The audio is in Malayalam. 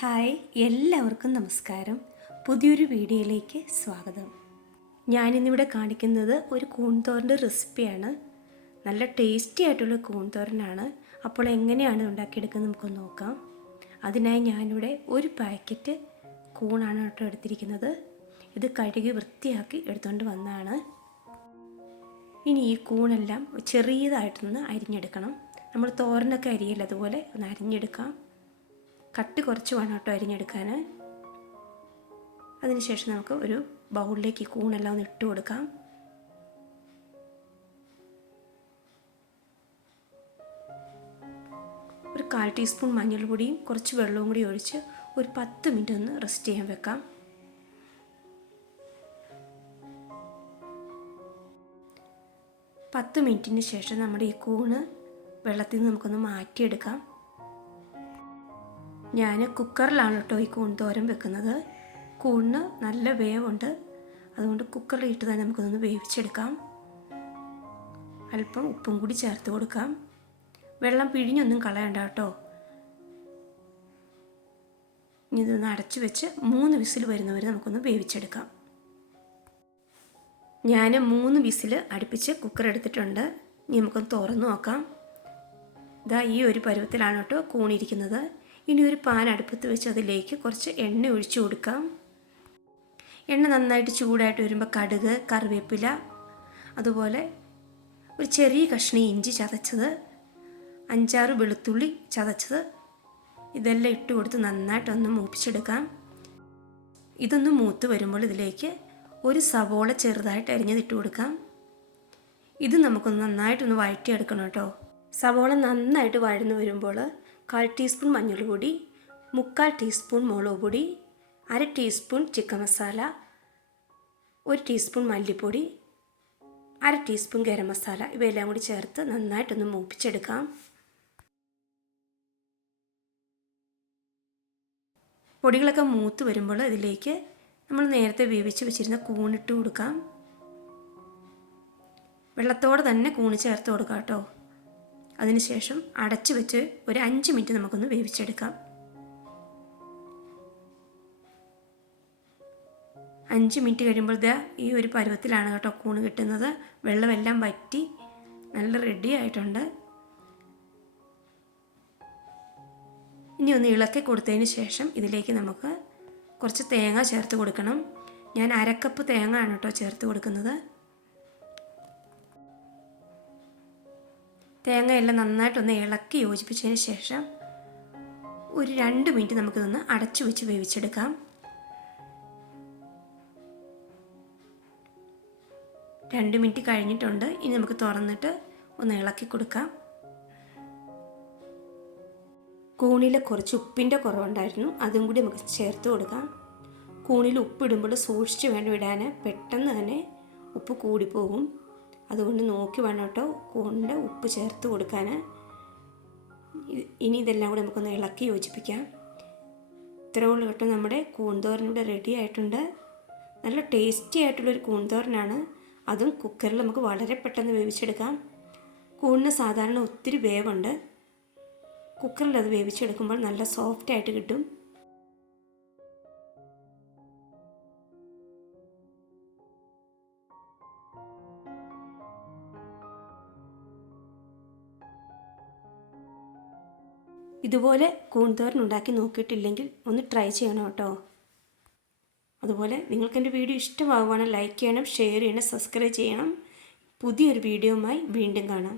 ഹായ് എല്ലാവർക്കും നമസ്കാരം. പുതിയൊരു വീഡിയോയിലേക്ക് സ്വാഗതം. ഞാനിന്നിവിടെ കാണിക്കുന്നത് ഒരു കൂൺതോറിന്റെ റെസിപ്പിയാണ്. നല്ല ടേസ്റ്റി ആയിട്ടുള്ള കൂൺതോരനാണ്. അപ്പോൾ എങ്ങനെയാണ് ഉണ്ടാക്കിയെടുക്കുന്നത് നമുക്ക് നോക്കാം. അതിനായി ഞാനിവിടെ ഒരു പാക്കറ്റ് കൂണാണ് കേട്ടോ എടുത്തിരിക്കുന്നത്. ഇത് കഴുകി വൃത്തിയാക്കി എടുത്തുകൊണ്ട് വന്നതാണ് ഇനി ഈ കൂണെല്ലാം ചെറിയതായിട്ടൊന്ന് അരിഞ്ഞെടുക്കണം. നമ്മൾ തോരനൊക്കെ അരിയില്ല അതുപോലെ ഒന്ന് അരിഞ്ഞെടുക്കാം. കട്ടി കുറച്ച് വേണം കേട്ടോ അരിഞ്ഞെടുക്കാൻ. അതിനുശേഷം നമുക്ക് ഒരു ബൗളിലേക്ക് കൂണെല്ലാം ഒന്ന് ഇട്ട് കൊടുക്കാം. ഒരു കാൽ ടീസ്പൂൺ മഞ്ഞൾപ്പൊടിയും കുറച്ച് വെള്ളവും കൂടി ഒഴിച്ച് ഒരു പത്ത് മിനിറ്റ് ഒന്ന് റെസ്റ്റ് ചെയ്യാൻ വെക്കാം. പത്ത് മിനിറ്റിന് ശേഷം നമ്മുടെ ഈ കൂണ് വെള്ളത്തിൽ നിന്ന് നമുക്കൊന്ന് മാറ്റിയെടുക്കാം. ഞാൻ കുക്കറിലാണ് കേട്ടോ ഈ കൂൺ തോരൻ വെക്കുന്നത്. കൂണിന് നല്ല വേവുണ്ട്. അതുകൊണ്ട് കുക്കറിൽ ഇട്ട് തന്നെ നമുക്കൊന്ന് വേവിച്ചെടുക്കാം. അല്പം ഉപ്പും കൂടി ചേർത്ത് കൊടുക്കാം. വെള്ളം പിഴിഞ്ഞൊന്നും കളയണ്ട കേട്ടോ. ഇനി ഇതൊന്ന് അടച്ചു വെച്ച് മൂന്ന് വിസിൽ വരുന്നവരെ നമുക്കൊന്ന് വേവിച്ചെടുക്കാം. ഞാൻ മൂന്ന് വിസിൽ അടുപ്പിച്ച് കുക്കർ എടുത്തിട്ടുണ്ട്. ഇനി നമുക്കൊന്ന് തുറന്നു നോക്കാം. ഇതാ ഈ ഒരു പരുവത്തിലാണ് കേട്ടോ കൂണിരിക്കുന്നത് ഇനി ഒരു പാൻ അടുപ്പത്ത് വെച്ച് അതിലേക്ക് കുറച്ച് എണ്ണ ഒഴിച്ചു കൊടുക്കാം. എണ്ണ നന്നായിട്ട് ചൂടായിട്ട് വരുമ്പോൾ കടുക് കറിവേപ്പില അതുപോലെ ഒരു ചെറിയ കഷ്ണി ഇഞ്ചി ചതച്ചത് അഞ്ചാറ് വെളുത്തുള്ളി ചതച്ചത് ഇതെല്ലാം ഇട്ട് കൊടുത്ത് നന്നായിട്ടൊന്ന് മൂപ്പിച്ചെടുക്കാം. ഇതൊന്ന് മൂത്ത് വരുമ്പോൾ ഇതിലേക്ക് ഒരു സവോള ചെറുതായിട്ട് അരിഞ്ഞത് ഇട്ട് കൊടുക്കാം. ഇത് നമുക്കൊന്ന് നന്നായിട്ടൊന്ന് വഴറ്റിയെടുക്കണം കേട്ടോ. സവോള നന്നായിട്ട് വഴന്നു വരുമ്പോൾ കാൽ ടീസ്പൂൺ മഞ്ഞൾപ്പൊടി മുക്കാൽ ടീസ്പൂൺ മുളക് പൊടി അര ടീസ്പൂൺ ചിക്കൻ മസാല ഒരു ടീസ്പൂൺ മല്ലിപ്പൊടി അര ടീസ്പൂൺ ഗരം മസാല ഇവയെല്ലാം കൂടി ചേർത്ത് നന്നായിട്ടൊന്ന് മൂപ്പിച്ചെടുക്കാം. പൊടികളൊക്കെ മൂത്ത് വരുമ്പോൾ ഇതിലേക്ക് നമ്മൾ നേരത്തെ വേവിച്ച് വെച്ചിരുന്ന കൂണിട്ട് കൊടുക്കാം. വെള്ളത്തോടെ തന്നെ കൂണ് ചേർത്ത് കൊടുക്കാം കേട്ടോ. അതിനുശേഷം അടച്ചു വെച്ച് ഒരു അഞ്ച് മിനിറ്റ് നമുക്കൊന്ന് വേവിച്ചെടുക്കാം. അഞ്ച് മിനിറ്റ് കഴിയുമ്പോൾ ഇതാ ഈ ഒരു പരുവത്തിലാണ് കേട്ടോ കൂണ് കിട്ടുന്നത്. വെള്ളമെല്ലാം വറ്റി നല്ല റെഡി ആയിട്ടുണ്ട്. ഇനി ഒന്ന് ഇളക്കി കൊടുത്തതിന് ശേഷം ഇതിലേക്ക് നമുക്ക് കുറച്ച് തേങ്ങ ചേർത്ത് കൊടുക്കണം. ഞാൻ അരക്കപ്പ് തേങ്ങ ആണ് കേട്ടോ ചേർത്ത് കൊടുക്കുന്നത്. തേങ്ങയെല്ലാം നന്നായിട്ടൊന്ന് ഇളക്കി യോജിപ്പിച്ചതിന് ശേഷം ഒരു രണ്ട് മിനിറ്റ് നമുക്കിതൊന്ന് അടച്ചു വെച്ച് വേവിച്ചെടുക്കാം. രണ്ട് മിനിറ്റ് കഴിഞ്ഞിട്ടുണ്ട്. ഇനി നമുക്ക് തുറന്നിട്ട് ഒന്ന് ഇളക്കി കൊടുക്കാം. കൂണിൽ കുറച്ച് ഉപ്പിന്റെ കുറവുണ്ടായിരുന്നു. അതും കൂടി നമുക്ക് ചേർത്ത് കൊടുക്കാം. കൂണിൽ ഉപ്പിടുമ്പോൾ സൂക്ഷിച്ച് വേണം ഇടാൻ. പെട്ടെന്ന് തന്നെ ഉപ്പ് കൂടിപ്പോകും. അതുകൊണ്ട് നോക്കി വേണം കേട്ടോ കൊണ്ട് ഉപ്പ് ചേർത്ത് കൊടുക്കാൻ ഇനി ഇതെല്ലാം കൂടി നമുക്കൊന്ന് ഇളക്കി യോജിപ്പിക്കാം. ഇത്രേ ഉള്ളൂ കേട്ടോ നമ്മുടെ കൂന്തോരൻ ഇവിടെ റെഡി ആയിട്ടുണ്ട്. നല്ല ടേസ്റ്റി ആയിട്ടുള്ളൊരു കൂന്തോരനാണ് അതും കുക്കറിൽ നമുക്ക് വളരെ പെട്ടെന്ന് വേവിച്ചെടുക്കാം. കൂണിന് സാധാരണ ഒത്തിരി വേവുണ്ട്. കുക്കറിൽ അത് വേവിച്ചെടുക്കുമ്പോൾ നല്ല സോഫ്റ്റ് ആയിട്ട് കിട്ടും. ഇതുപോലെ കൂൺതോരൻ ഉണ്ടാക്കി നോക്കിയിട്ടില്ലെങ്കിൽ ഒന്ന് ട്രൈ ചെയ്യണം കേട്ടോ. അതുപോലെ നിങ്ങൾക്ക് എന്റെ വീഡിയോ ഇഷ്ടമാവുകയാണെങ്കിൽ ലൈക്ക് ചെയ്യണം ഷെയർ ചെയ്യണം സബ്സ്ക്രൈബ് ചെയ്യണം. പുതിയൊരു വീഡിയോയുമായി വീണ്ടും കാണാം.